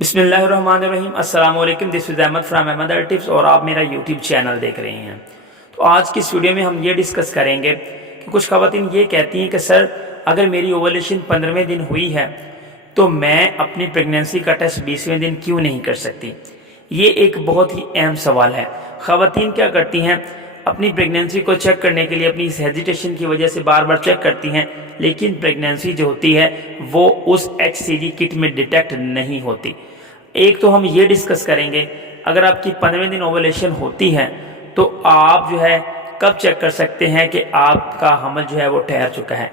बिस्मिल्लाहिर्रहमानिर्रहीम। अस्सलाम वालेकुम। This is Ahmed from Ahmed tips और आप मेरा यूट्यूब चैनल देख रहे हैं। तो आज की इस वीडियो में हम ये डिस्कस करेंगे कि कुछ ख़वातीन ये कहती हैं कि सर अगर मेरी ओवुलेशन 15वें दिन हुई है तो मैं अपनी प्रेगनेंसी का टेस्ट 20वें दिन क्यों नहीं कर सकती। ये एक बहुत ही अहम सवाल है। ख़वातीन क्या करती हैं, अपनी प्रेगनेंसी को चेक करने के लिए अपनी इस हेजिटेशन की वजह से बार बार चेक करती हैं, लेकिन प्रेगनेंसी जो होती है वो उस HCG किट में डिटेक्ट नहीं होती। एक तो हम ये डिस्कस करेंगे, अगर आपकी 15वें दिन ओवुलेशन होती है तो आप जो है कब चेक कर सकते हैं कि आपका हमल जो है वो ठहर चुका है।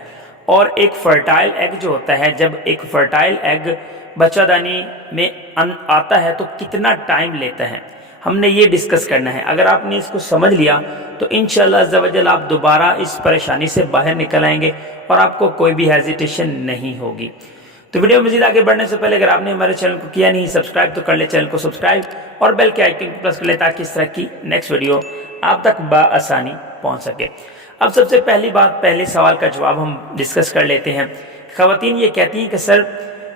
और एक फर्टाइल एग जो होता है, जब एक फर्टाइल एग बच्चादानी में आता है तो कितना टाइम लेता है, हमने ये डिस्कस करना है। अगर आपने इसको समझ लिया तो इंशाअल्लाह अज़्ज़ा वजल आप दोबारा इस परेशानी से बाहर निकल आएंगे और आपको कोई भी हेजिटेशन नहीं होगी। तो वीडियो मज़ीद आगे बढ़ने से पहले अगर आपने हमारे चैनल को किया नहीं सब्सक्राइब तो कर ले चैनल को सब्सक्राइब और बेल के आइकन को प्रेस कर ले ताकि इस तरह की नेक्स्ट वीडियो आप तक बआसानी पहुंच सके। अब सबसे पहली बात, पहले सवाल का जवाब हम डिस्कस कर लेते हैं। ख़वातीन ये कहती हैं कि सर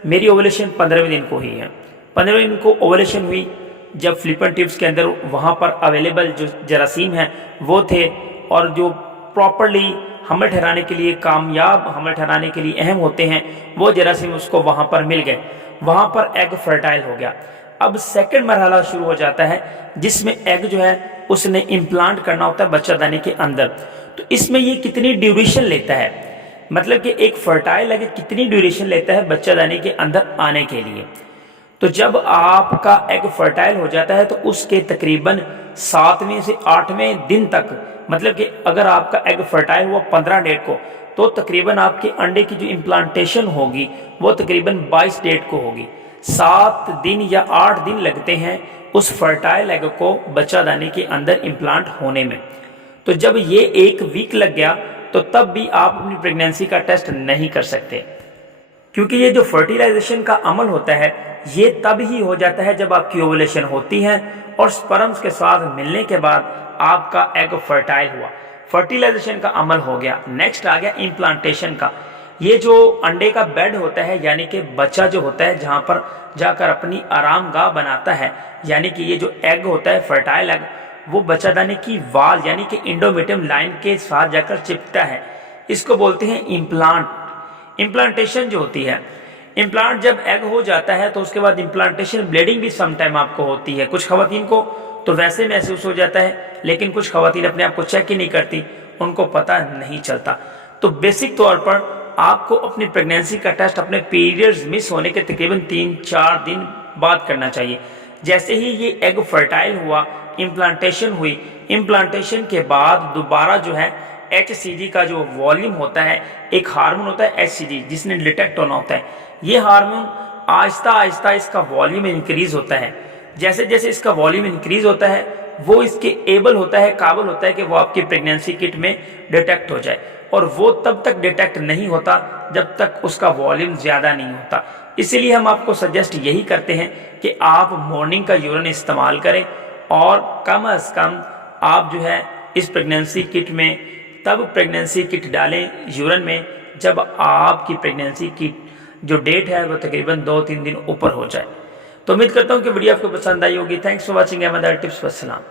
मेरी ओवुलेशन 15वें दिन को हुई है। 15वें दिन को ओवुलेशन हुई जब फ्लिपन ट्यूब्स के अंदर वहाँ पर अवेलेबल जो जरासीम हैं वो थे और जो प्रॉपरली हमल ठहराने के लिए, कामयाब हमल ठहराने के लिए अहम होते हैं, वो जरासीम उसको वहाँ पर मिल गए। वहाँ पर एग फर्टाइल हो गया। अब सेकंड मरहला शुरू हो जाता है जिसमें एग जो है उसने इम्प्लांट करना होता है बच्चादानी के अंदर। तो इसमें ये कितनी ड्यूरेशन लेता है, मतलब कि एक फर्टाइल एग कितनी ड्यूरेशन लेता है बच्चादानी के अंदर आने के लिए। तो जब आपका एग फर्टाइल हो जाता है तो उसके तकरीबन 7वें से 8वें दिन तक, मतलब कि अगर आपका एग फर्टाइल हुआ 15 डेट को तो तकरीबन आपके अंडे की जो इम्प्लांटेशन होगी वो तकरीबन 22 डेट को होगी। 7 दिन या 8 दिन लगते हैं उस फर्टाइल एग को बच्चादानी के अंदर इम्प्लांट होने में। तो जब ये 1 वीक लग गया तो तब भी आप अपनी प्रेगनेंसी का टेस्ट नहीं कर सकते, क्योंकि ये जो फर्टिलाइजेशन का अमल होता है ये तब ही हो जाता है जब आपकी ओवुलेशन होती है और स्पर्म्स के साथ मिलने के बाद आपका एग फर्टाइल हुआ, फर्टिलाइजेशन का अमल हो गया। नेक्स्ट आ गया इम्प्लांटेशन का। ये जो अंडे का बेड होता है, यानी कि बच्चा जो होता है जहाँ पर जाकर अपनी आरामगाह बनाता है, यानी कि ये जो एग होता है फर्टाइल एग वो बच्चादानी की वाल यानी कि इंडोमेट्रियम लाइन के साथ जाकर चिपकता है। इसको बोलते हैं इम्प्लांट। इम्प्लांटेशन जो होती है, इम्प्लांट जब एग हो जाता है तो उसके बाद इम्प्लांटेशन ब्लीडिंग भी सम टाइम आपको होती है। कुछ ख़वातीन को तो वैसे महसूस हो जाता है, लेकिन कुछ ख़वातीन अपने आप को चेक ही नहीं करती, उनको पता नहीं चलता। तो बेसिक तौर पर आपको अपनी प्रेगनेंसी का टेस्ट अपने पीरियड्स मिस होने के तकरीबन 3-4 दिन बाद करना चाहिए। जैसे ही ये एग फर्टाइल हुआ, इम्प्लांटेशन हुई, इम्प्लांटेशन के बाद दोबारा जो है HCG का जो वॉल्यूम होता है, एक हार्मोन होता है HCG जिसने डिटेक्ट होना होता है। ये हार्मोन आहिस्ता आहिस्ता इसका वॉल्यूम इंक्रीज होता है। जैसे जैसे इसका वॉल्यूम इंक्रीज होता है वो इसके एबल होता है, काबिल होता है कि वो आपकी प्रेगनेंसी किट में डिटेक्ट हो जाए, और वो तब तक डिटेक्ट नहीं होता जब तक उसका वॉल्यूम ज़्यादा नहीं होता। इसीलिए हम आपको सजेस्ट यही करते हैं कि आप मॉर्निंग का यूरिन इस्तेमाल करें और कम अज़ कम आप जो है इस प्रेगनेंसी किट में तब प्रेगनेंसी किट डालें यूरिन में जब आपकी प्रेगनेंसी की जो डेट है वो तकरीबन 2-3 दिन ऊपर हो जाए। तो उम्मीद करता हूँ कि वीडियो आपको पसंद आई होगी। Thanks for watching Ahmed tips. वस्सलाम।